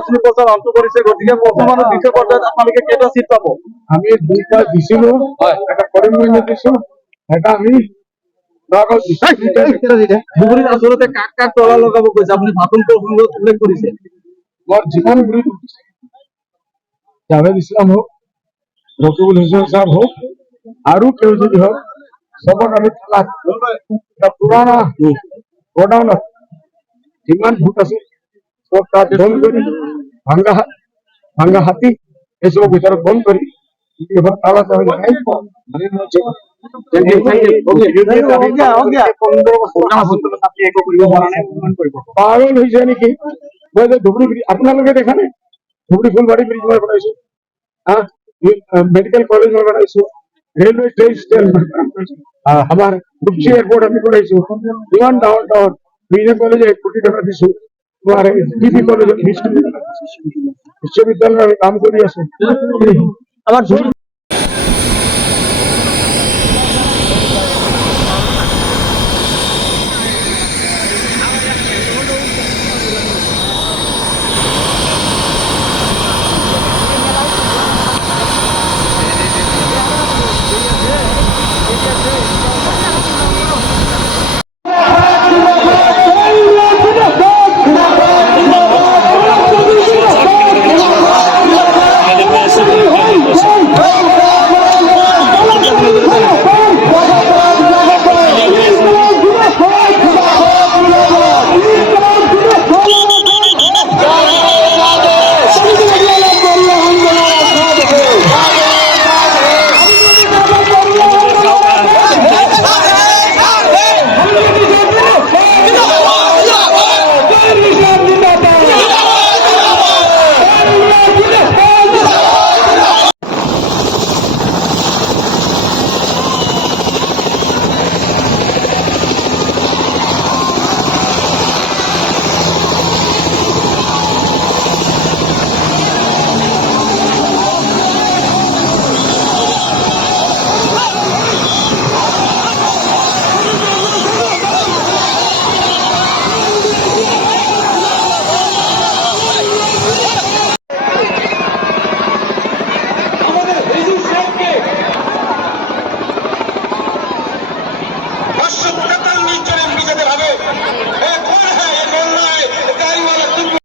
নির্বাচনী প্রচার অন্ত করেছে, গতিকে প্রথম আৰু দ্বিতীয় পৰ্যায়ত আপোনালোকে কেইটা সিট পাব? আমি দুইটা দিছিলো, এটা কৰিমগঞ্জত দিছো, এটা আমি ধুবুৰীত আচলতে কাক কাক তলা লগাব কৈছে? আপুনি ভাষণ প্ৰসংগত উল্লেখ কৰিছে। মোৰ যিমান গুৰিত জাভেদ ইছলাম হোক, রকিবুল হোসেন সাহেব হোক, আরো কেউ যদি হোক, সবক আমি পুরানা গোডাউনত যিমান ভোট আছে সব তাত বন্ধ করি, ভাঙ্গা হাতি এসব ভিতরে বন্ধ করি এবার তালা পাগল হয়েছে নাকি? ধুবুৰী আপোনালোকে দেখা নাই? ধুবুৰী ফুলবাৰী ব্ৰিজ মই বনাইছো, মেডিকেল কলেজ में बनाइছো, रेलवे स्टेशन हमार रुपसी एयरपोर्ट আমি बनाइছো, বিমান ডাউন বিজনেস কলেজে 1 কোটি টাকা দিছো, তোমার ডিবি কলেজে 20 কোটি টাকা বিশ্ববিদ্যালয়ে আমি কাম করি আছি। আমার